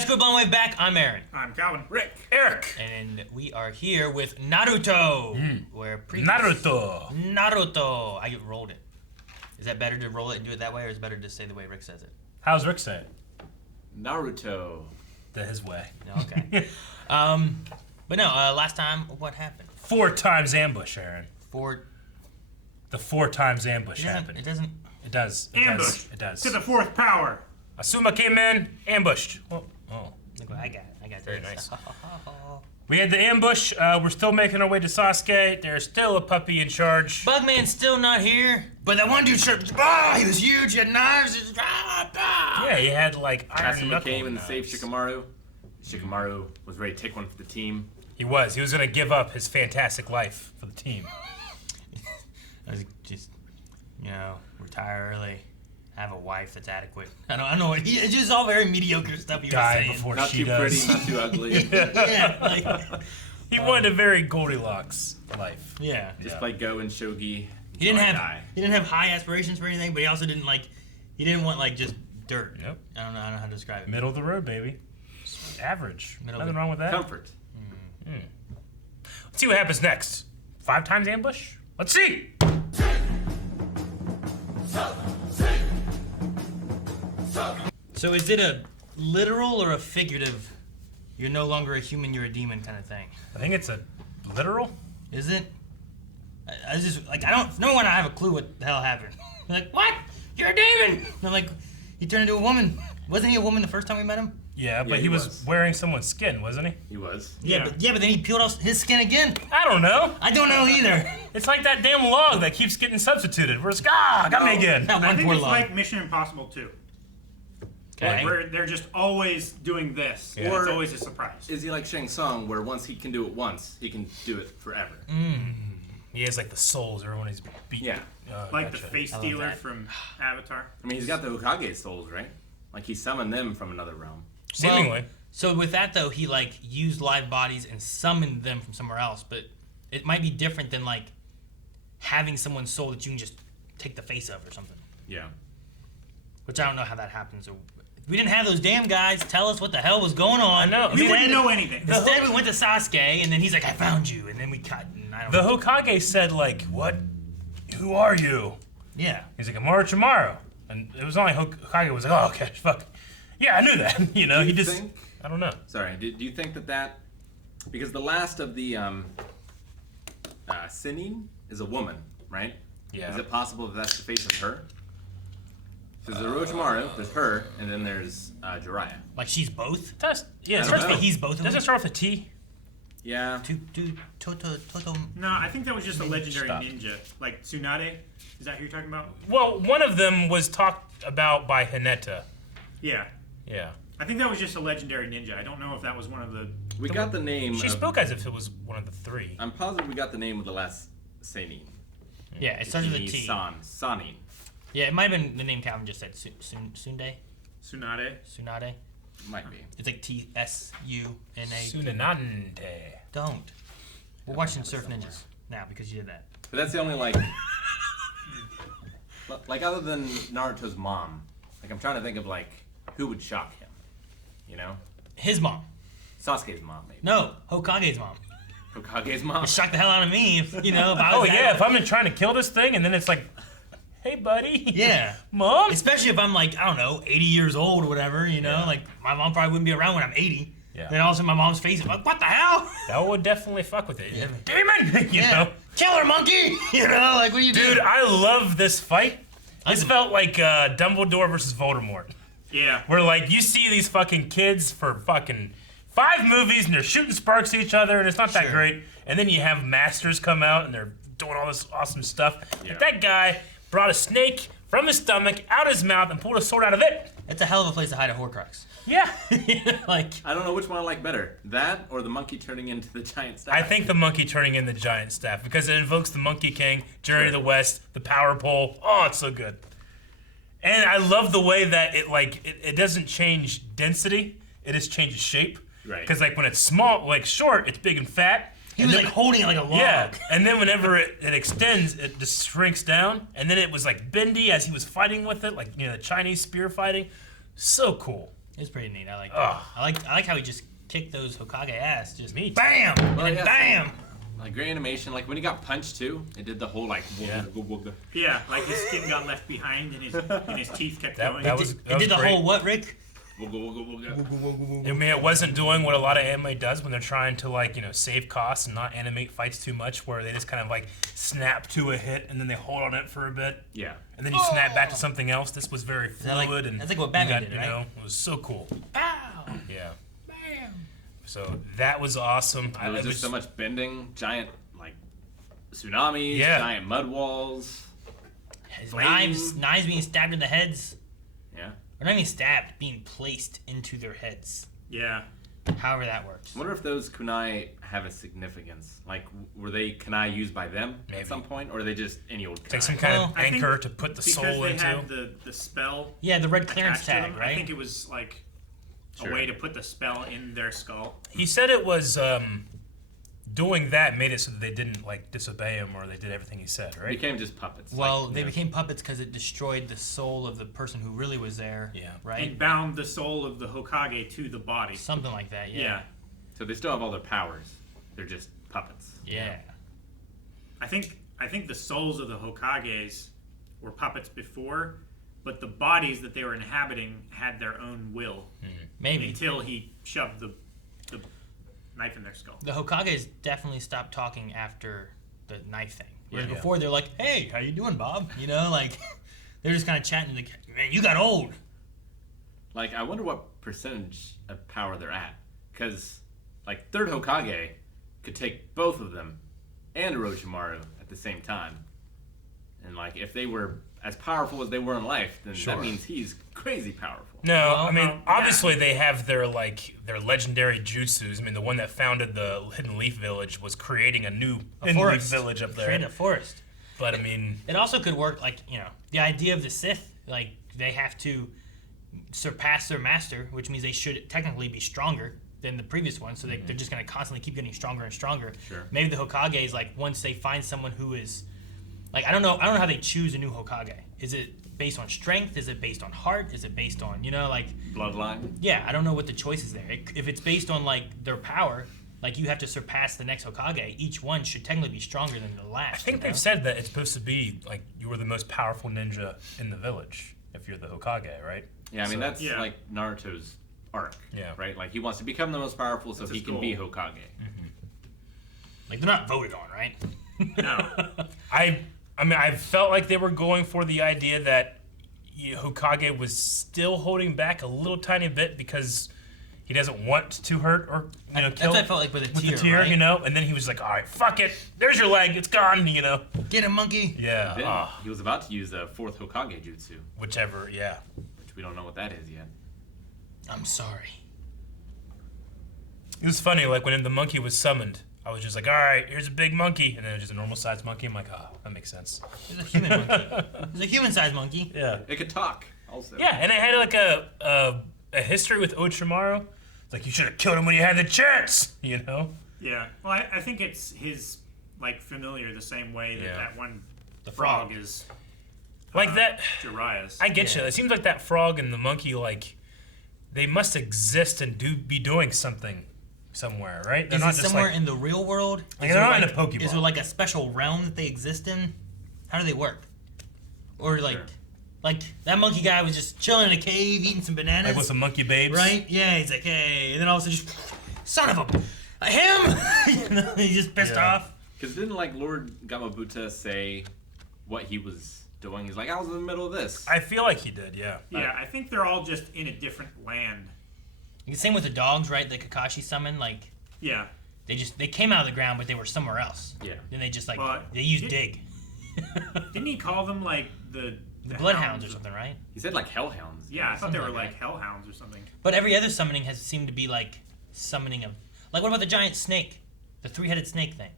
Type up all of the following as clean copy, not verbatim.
guys, Quick Long Way Back. I'm Aaron. I'm Calvin. Rick. Eric. And we are here with Naruto. Naruto. I rolled it. Is that better to roll it and do it that way, or is it better to say the way Rick says it? How's Rick say it? Naruto. His way. Okay. But no, last time, what happened? 4 times ambush, Aaron. The 4 times ambush happened. It doesn't. It does. Ambush. It does. To the 4th power. Asuma came in, ambushed. Oh. Look what I got. Very nice. We had the ambush. We're still making our way to Sasuke. There's still a puppy in charge. Bugman's still not here, but that one dude he was huge. He had knives. Yeah, he had like iron Asuma came and knives. saved Shikamaru. Shikamaru was ready to take one for the team. He was gonna give up his fantastic life for the team. I was just, retire early, have a wife that's adequate. I don't know what it's just all very mediocre stuff he was Die saying. before Not she too does. pretty, not too ugly. He wanted a very Goldilocks life. Yeah. Just play Go and Shogi. He didn't have high aspirations for anything, but he also didn't he didn't want just dirt. Yep. I don't know how to describe it. Middle of the road, baby. Average. Nothing wrong with that. Comfort. Let's see what happens next. 5 times ambush? Let's see! So is it a literal or a figurative, you're no longer a human, you're a demon kind of thing? I think it's a literal. Is it? I just, I don't have a clue what the hell happened. Like, what? You're a demon! And I'm like, he turned into a woman. Wasn't he a woman the first time we met him? Yeah, but he was wearing someone's skin, wasn't he? He was. Yeah, but then he peeled off his skin again. I don't know. I don't know either. It's like that damn log that keeps getting substituted. Where it's got me again. That I one think poor it's log. like Mission Impossible 2. Okay. Where they're just always doing this. Yeah. Or it's always a surprise. Is he like Shang Tsung, where once he can do it once, he can do it forever? He has like the souls everyone is beating. Yeah. Like the Gotcha. face love stealer that. from Avatar. I mean, he's got the Hokage souls, right? Like he summoned them from another realm. Seemingly. Well, so with that though, he used live bodies and summoned them from somewhere else, but it might be different than having someone's soul that you can just take the face of or something. Yeah. Which I don't know how that happens. So we didn't have those damn guys tell us what the hell was going on. I know. You wouldn't know anything. Instead, we went to Sasuke, and then he's like, "I found you," and then we cut. And I don't The know. Hokage said what? Who are you? Yeah. He's like, I'm Orochimaru. And it was only Hokage was like, oh, okay, fuck. Yeah, I knew that. He just, think- I don't know. Sorry. Do you think that because the last of the Sinin is a woman, right? Yeah. Is it possible that that's the face of her? So there's Orochimaru, there's her, and then there's Jiraiya. Like she's both. Yeah, it I don't starts know. with, He's both of does them. it start with a T? Yeah. Toto. No, I think that was just a legendary Stop. ninja. Like Tsunade. Is that who you're talking about? Well, one of them was talked about by Hinata. Yeah. Yeah. I think that was just a legendary ninja. I don't know if that was one of the... We got the name. She of, spoke as if it was one of the 3. I'm positive we got the name of the last Seinin. Yeah, it starts with a T. Sanin. Yeah, it might have been the name Calvin just said. Tsunade. Tsunade. Might be. It's like T-S-U-N-A. Sunanante. Don't. We're watching Surf Ninjas now because you did that. But that's the only like other than Naruto's mom. Like I'm trying to think of who would shock him. His mom. Sasuke's mom, maybe. No, Hokage's mom. Hokage's mom. It shocked the hell out of me if I was Oh, that- yeah, if I'm trying to kill this thing and then it's like, hey, buddy. Yeah. Mom? Especially if I'm I don't know, 80 years old or whatever, Yeah. my mom probably wouldn't be around when I'm 80. Yeah. Then all of a sudden my mom's face is like, what the hell? That would definitely fuck with it. Yeah. Demon! you know? Killer monkey! What are you doing? Dude, I love this fight. This felt like Dumbledore versus Voldemort. Yeah. Where you see these fucking kids for fucking 5 movies and they're shooting sparks at each other and it's not that Sure. great. And then you have masters come out and they're doing all this awesome stuff. Yeah. But that guy brought a snake from his stomach out his mouth and pulled a sword out of it. That's a hell of a place to hide a Horcrux. Yeah. I don't know which one I like better. That or the monkey turning into the giant staff. I think the monkey turning in the giant staff because it invokes the Monkey King, Journey to the West, the power pole. Oh, it's so good. And I love the way that it doesn't change density, it just changes shape. Right. Because when it's small, short, it's big and fat. He And was then- holding it like a log. Yeah, and then whenever it extends, it just shrinks down. And then it was bendy as he was fighting with it, the Chinese spear fighting. So cool. It's pretty neat. I like Ugh. that. I like how he just kicked those Hokage ass. Just Me too. bam, Well, and yeah, bam. Like great animation. Like when he got punched too, it did the whole like. Yeah. Yeah, like his skin got left behind and his teeth kept That- going. that was- It did the great. whole what, Rick? I mean, it wasn't doing what a lot of anime does when they're trying to like save costs and not animate fights too much, where they just kind of like snap to a hit and then they hold on it for a bit, Yeah. and then you snap back to something else. This was very that like- fluid and that's like what you Batman got, did, right? it was so cool. Pow, Yeah. bam. So that was awesome. There was just so much bending, giant like tsunamis, Yeah. giant mud walls. His Flames. knives being stabbed in the heads. Yeah. Or not even stabbed, being placed into their heads. Yeah. However that works. I wonder if those kunai have a significance. Like, were they kunai used by them Maybe. at some point, or are they just any old kunai? It's like some kind of I think anchor to put the because soul they into. had the spell Yeah, the red clearance attached to tag, them, right? I think it was like Sure. a way to put the spell in their skull. He said it was doing that made it so that they didn't like disobey him or they did everything he said, They right? became just puppets. Well, like, they you know. became puppets because it destroyed the soul of the person who really was there. Yeah. Right? And bound the soul of the Hokage to the body. Something like that, Yeah. yeah. So they still have all their powers. They're just puppets. Yeah. I think the souls of the Hokages were puppets before, but the bodies that they were inhabiting had their own will Maybe. until he shoved the knife in their skull. The Hokages definitely stopped talking after the knife thing. Whereas Yeah. before they're like, "Hey, how you doing, Bob?" You know, like they're just kind of chatting. Like, "Man, you got old." Like, I wonder what percentage of power they're at. Because, like, third Hokage could take both of them and Orochimaru at the same time. And, like, if they were as powerful as they were in life, then Sure. that means he's crazy powerful. No, Well, I mean yeah. obviously they have their legendary jutsus. I mean the one that founded the Hidden Leaf Village was creating a new Hidden Leaf forest. Village up Create a there. forest. But I mean, It also could work like, the idea of the Sith, like they have to surpass their master, which means they should technically be stronger than the previous one, so they're just going to constantly keep getting stronger and stronger. Sure. Maybe the Hokages, like once they find someone who is, like I don't know how they choose a new Hokage. Is it based on strength? Is it based on heart? Is it based on like Bloodline. yeah? I don't know what the choice is there. If it's based on like their power, like you have to surpass the next Hokage. Each one should technically be stronger than the last. I think you know? they've said that it's supposed to be like you were the most powerful ninja in the village if you're the Hokage, right? Yeah, I mean, So- that's Yeah. like Naruto's arc. Yeah. Right? Like, he wants to become the most powerful so That's he his can be goal. Hokage. like they're not voted on, right? No. I mean, I felt like they were going for the idea that Hokage was still holding back a little tiny bit because he doesn't want to hurt or kill. That's what I felt like with a with tear, the tear, right? and then he was like, "All right, fuck it. There's your leg. It's gone." Get him, monkey. Yeah. Then he was about to use a fourth Hokage jutsu, Whichever. Yeah. which we don't know what that is yet. I'm sorry. It was funny. Like when the monkey was summoned, I was just like, "All right, here's a big monkey," and then it was just a normal sized monkey. I'm like, "Oh, that makes sense." There's a human monkey. There's a human-sized monkey. Yeah. It could talk, also. Yeah, and it had like a history with Orochimaru. It's like you should have killed him when you had the chance. Yeah. Well, I think it's his like familiar the same way that Yeah. that one The frog frog. is Like that. Jiraiya's. I get Yeah. you. It seems like that frog and the monkey, like, they must exist and be doing something somewhere, right? They're Is not it just somewhere like, in the real world? Like, Is they're there not in like- a Pokeball. Is there like a special realm that they exist in? How do they work? Or like, Sure. like that monkey guy was just chilling in a cave eating some bananas, like with some monkey babes, right? Yeah, he's like, hey, and then all of a sudden, just, son of a him! He's just pissed Yeah. off. Because didn't, like, Lord Gamabuta say what he was doing? He's like, I was in the middle of this. I feel like he did, yeah. Yeah, I think they're all just in a different land. Same with the dogs, right? The Kakashi summon, like Yeah. they came out of the ground, but they were somewhere else. Yeah. Then they just like Well, they used did- dig. Didn't he call them like the Bloodhounds or something, right? He said, like, hellhounds. Yeah, I thought they Something were like like hellhounds or something. But every other summoning has seemed to be like summoning of, like what about the giant snake, the three-headed snake thing?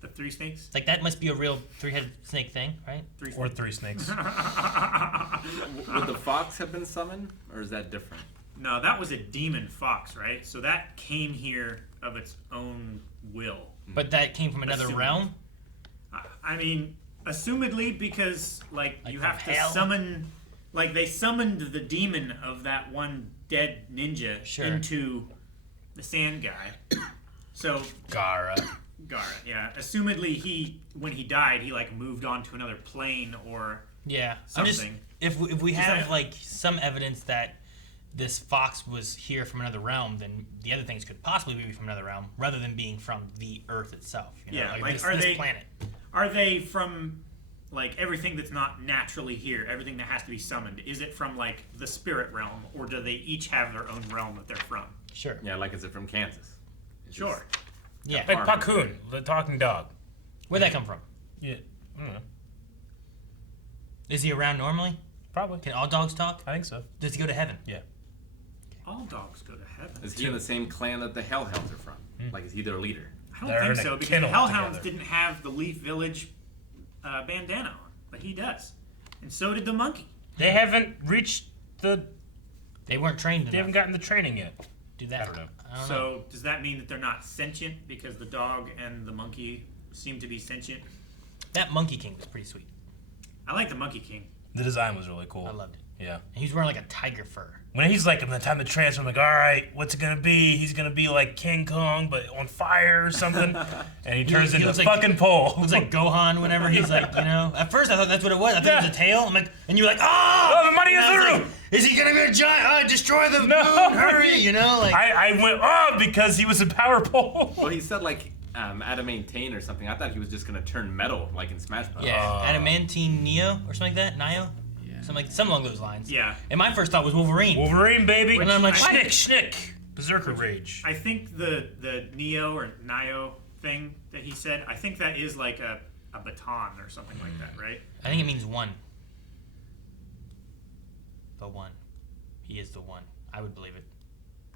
The three snakes? It's like that must be a real three-headed snake thing, right? Three Or snakes. 3 snakes. Would the fox have been summoned? Or is that different? No, that was a demon fox, right? So that came here of its own will. But that came from another Assuming. realm. I mean, assumedly, because like Like you from have to hell? summon, like they summoned the demon of that one dead ninja into the sand guy. So Gara. Yeah. Assumedly, when he died, he like moved on to another plane or something. If we have like some evidence that this fox was here from another realm, then the other things could possibly be from another realm, rather than being from the Earth itself. You know? Like this planet. Are they from like everything that's not naturally here, everything that has to be summoned? Is it from like the spirit realm, or do they each have their own realm that they're from? Sure. Yeah, like is it from Kansas? Sure. Yeah. Like Pakun, the talking dog. Where'd that come from? Yeah, I don't know. Is he around normally? Probably. Can all dogs talk? I think so. Does he go to heaven? Yeah. All dogs go to heaven. Is he in the same clan that the Hellhounds are from? Like, is he their leader? I don't They're in think a so, because the kennel Hellhounds together. didn't have the Leaf Village bandana on, but he does. And so did the monkey. They haven't reached the... They weren't trained They haven't enough. gotten the training yet. Do that. I don't know. So does that mean that they're not sentient because the dog and the monkey seem to be sentient? That Monkey King was pretty sweet. I like the Monkey King. The design was really cool. I loved it. Yeah. And he was wearing like a tiger fur. When he's like, in the time to transfer, I'm like, all right, what's it gonna be? He's gonna be like King Kong, but on fire or something. And he turns he into a looks like- fucking pole. Looks like Gohan whenever he's like, you know. At first I thought that's what it was. I thought it was Yeah. a tail. I'm like, and you were like, oh! the money And is I was through! like, is he gonna be a giant? Destroy the No. moon! Hurry! You know, like. I went, because he was a power pole. Well, he said like adamantine or something. I thought he was just gonna turn metal, like in Smash Bros. Yeah, adamantine Neo or something like that. Nio, something along those lines. Yeah. And my first thought was Wolverine. Wolverine, baby. And I'm like, Schnick. Berserker Rage. I think the Neo or Nio thing that he said, I think that is like a baton or something like that, right? I think it means one. The one. He is the one. I would believe it.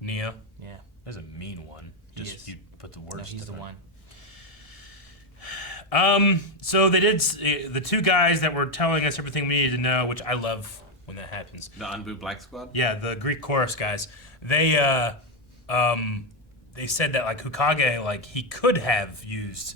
Neo. Yeah. Doesn't mean one. He Just is. you put the No, words. he's the different. one. So they did the two guys that were telling us everything we needed to know, which I love when that happens. The Unbu Black Squad. Yeah, the Greek chorus guys. They said that like Hokage, like he could have used,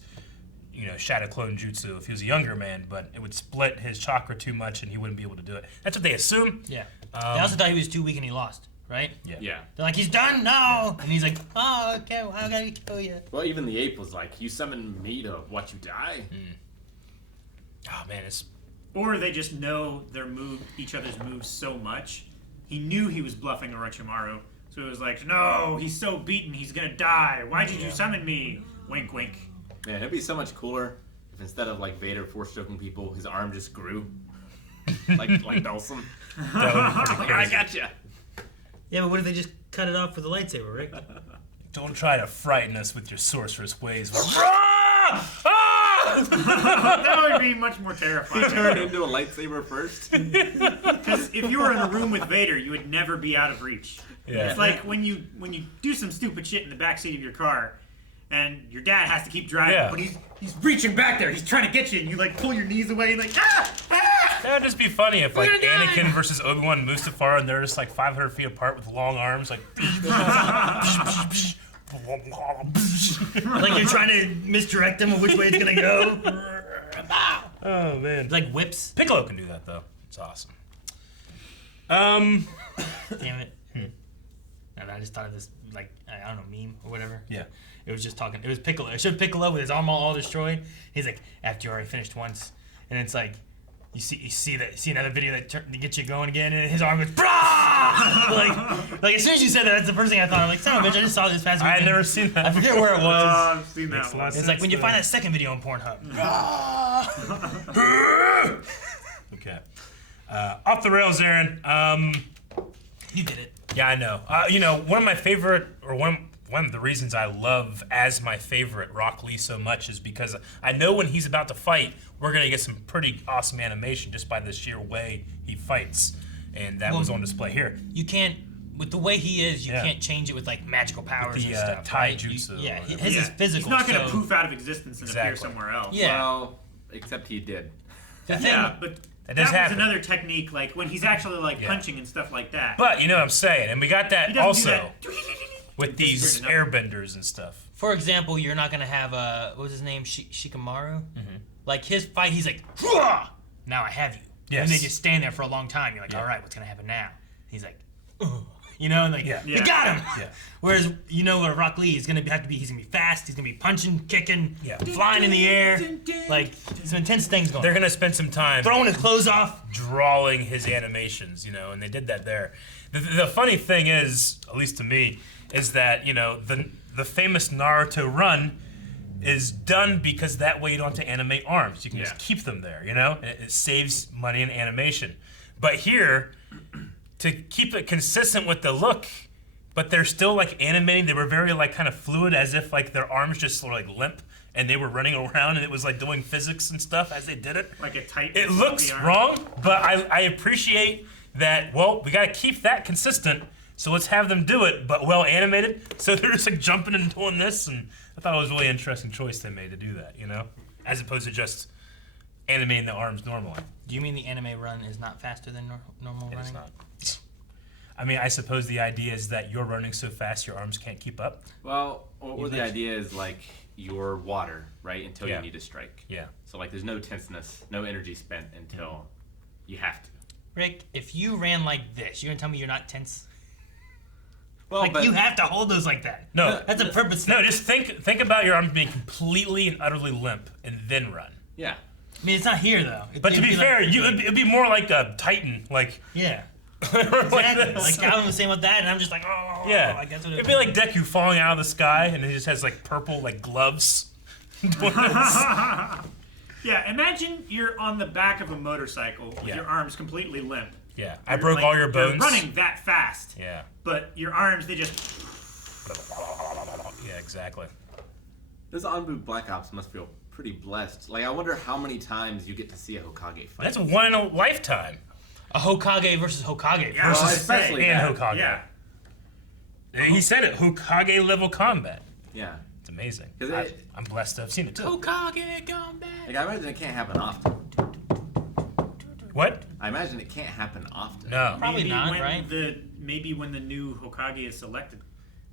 Shadow Clone Jutsu if he was a younger man, but it would split his chakra too much and he wouldn't be able to do it. That's what they assume. Yeah. They also thought he was too weak and he lost, right? Yeah. They're like, he's done? No! And he's like, oh, okay, well, I gotta kill you. Well, even the ape was like, "You summoned me to watch you die." Oh man, it's Or they just know each other's moves so much. He knew he was bluffing Orochimaru, so it was like, no, he's so beaten, he's gonna die. Why did you summon me? Wink, wink. Man, it'd be so much cooler if instead of like Vader force choking people, his arm just grew, like Dawson. that would be pretty Like, I crazy. gotcha. Yeah, but what if they just cut it off with a lightsaber, Rick? Don't try to frighten us with your sorceress ways. Ah! That would be much more terrifying. Turn into a lightsaber first. Because if you were in a room with Vader, you would never be out of reach. Yeah. It's like when you do some stupid shit in the backseat of your car, and your dad has to keep driving, Yeah. but he's reaching back there, he's trying to get you, and you like pull your knees away and like That would just be funny if like We're gonna die. Anakin versus Obi-Wan and Mustafar and they're just like 500 feet apart with long arms, like. Like you're trying to misdirect them of which way it's gonna go. Oh man. Like whips. Piccolo can do that though. It's awesome. Damn it. And I just thought of this, like, I don't know, meme or whatever. Yeah. It was just talking. It was Piccolo. It showed Piccolo with his arm all destroyed. He's like, after you already finished once, and it's like, you see another video that gets you going again, and his arm goes, brah! like as soon as you said that, that's the first thing I thought. I'm like, son of a bitch, I just saw this past I had weekend. never seen that. I forget where it was. I've seen that Makes a lot one. of It's like when you sense, find though. that second video on Pornhub. Okay. Off the rails, Aaron. You did it. Yeah, I know. One of my favorite, or one of the reasons I love as my favorite Rock Lee so much is because I know when he's about to fight, we're gonna get some pretty awesome animation just by the sheer way he fights, and that was on display here. You can't, with the way he is, you Yeah. can't change it with like magical powers the, and stuff. Tai right? jutsu Yeah, or whatever. his is physical. He's not going to so- poof out of existence and appear Exactly. somewhere else. Yeah. Well, except he did. The thing, Yeah, but That that does was happen. another technique, like when he's actually like Yeah. punching and stuff like that. But you know what I'm saying, and we got he that doesn't also do that. with these Just turn it airbenders and stuff. for example, you're not gonna have what was his name, Shikamaru? Mm-hmm. Like his fight, he's like, "Hurrah! Now I have you." Yes. And they just stand there for a long time. You're like, all right, what's gonna happen now? He's like, "Ugh." you know, and like Yeah. you got him. Yeah. Whereas you know what Rock Lee is gonna have to be. He's gonna be fast. He's gonna be punching, kicking, Yeah. flying in the air, like some intense things going. They're gonna spend some time Throwing his clothes off. drawing his animations, you know, and they did that there. The funny thing is, at least to me, is that, you know, the famous Naruto run is done because that way you don't have to animate arms. You can just keep them there, you know? And it saves money in animation. But here, to keep it consistent with the look, but they're still like animating, they were very like kind of fluid, as if like their arms just sort of like limp and they were running around and it was like doing physics and stuff as they did it. Like a tight. It looks wrong, but I appreciate that, well, we gotta keep that consistent, so let's have them do it, but well animated. So they're just like jumping and doing this, and I thought it was a really interesting choice they made to do that, you know? As opposed to just animating the arms normally. Do you mean the anime run is not faster than normal running? It's not. I mean, I suppose the idea is that you're running so fast your arms can't keep up. Well, or the idea is like you're water, right? Until Yeah. you need to strike. Yeah. So like there's no tenseness, no energy spent until you have to. Rick, if you ran like this, you're gonna tell me you're not tense? Well, Like but you have to hold those like that. No. That's a purpose. No, just think about your arms being completely and utterly limp and then run. yeah. I mean, it's not here though. But to It'd be like- fair, it'd be more like a Titan, like yeah, like exactly. this. Like Calvin was saying with that, and I'm just like, oh, Yeah, like that's what it'd be like Deku falling out of the sky, and he just has like purple like gloves. Doing this. Yeah, imagine you're on the back of a motorcycle with Yeah. your arms completely limp. Yeah, I broke all your bones. You're running that fast. Yeah, But your arms, they just. yeah, exactly. Those Anbu Black Ops must feel pretty blessed. Like I wonder how many times you get to see a Hokage fight. That's one in a lifetime. a Hokage versus Hokage. Yeah, Well, I was especially saying, And that. Hokage. Yeah. He said it. Hokage level combat. Yeah. It's amazing. 'Cause I'm blessed to have seen it too. Hokage combat. Like I imagine it can't happen often. What? I imagine it can't happen often. No. Probably not, when right? Maybe when the new Hokage is selected,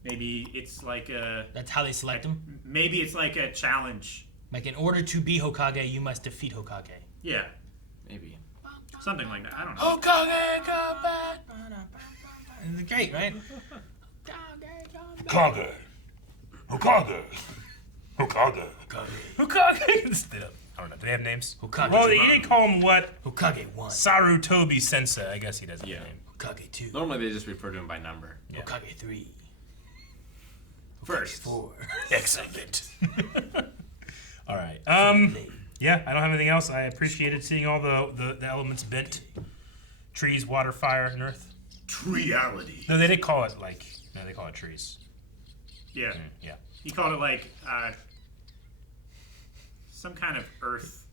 maybe it's like a. That's how they select him. Maybe it's like a challenge. Like in order to be Hokage, you must defeat Hokage. Yeah, Maybe. something like that. I don't know. Hokage combat. It's great, right? Hokage. Hokage. Hokage. Hokage. I don't know. Do they have names? Hokage. Well, you didn't call him what? Hokage 1. Sarutobi Sensei. I guess he doesn't have Yeah. a name. Hokage 2. Normally they just refer to him by number. Yeah. Hokage 3. First. 4. Excellent. All right. Yeah, I don't have anything else. I appreciated seeing all the elements bent. Trees, water, fire, and earth. Reality. No, they did call it like. No, they call it trees. Yeah. Yeah. He called it like some kind of earth.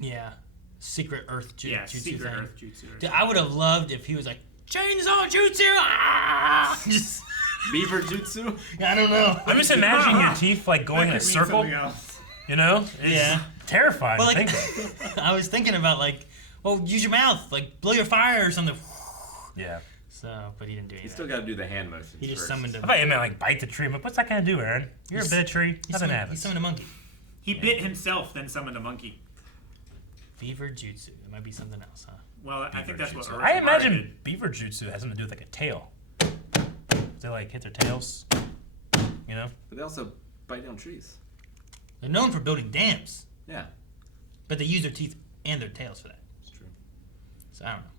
Yeah. Secret Earth jutsu. Yeah, jutsu secret thing. earth jutsu. Dude, I would have loved if he was like, chainsaw jutsu! Ah! Just, Beaver Jutsu? I don't know. I'm just imagining your teeth like going in a That could mean circle. something else. You know? It's Yeah. terrifying Well, to like, think of. I was thinking about like, well, use your mouth, like blow your fire or something. Yeah. So, but he didn't do You anything. still got to do the hand motions. He just first. summoned I a. thought you meant like bite the tree. I'm like, what's that gonna do, Aaron? You're a bit of tree. He Nothing summoned, he happens. summoned a monkey. He bit himself, then summoned a monkey. Fever jutsu. It might be something else, huh? Well, I think that's what Jutsu. Orochimaru I imagine did. beaver jutsu has something to do with like a tail. They like hit their tails. You know? But they also bite down trees. They're known for building dams, Yeah, but they use their teeth and their tails for that. it's true. So I don't know.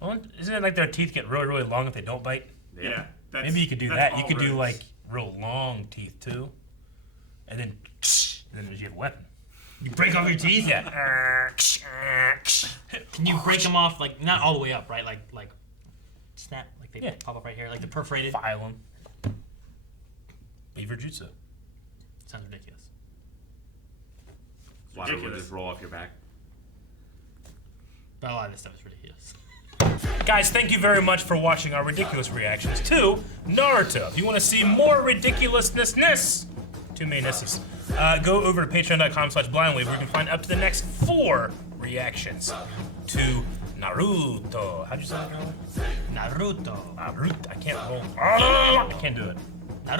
Well, isn't it like their teeth get really, really long if they don't bite? Yeah. That's, Maybe you could do that's that. You all could do roots. like real long teeth too, and then you have a weapon. You break off your teeth? Yeah. Can you break them off, like, not all the way up, right? Like snap, like they Yeah. pop up right here, like the perforated? File them. Beaver jutsu. Sounds ridiculous. Water will ridiculous. just roll off your back. But a lot of this stuff is ridiculous. Guys, thank you very much for watching our ridiculous reactions to Naruto. If you want to see more ridiculousness, two main S's, go over to patreon.com/blindwave where you can find up to the next 4 reactions to Naruto. How'd you say that? Naruto. Naruto. I can't roll. I can't do it.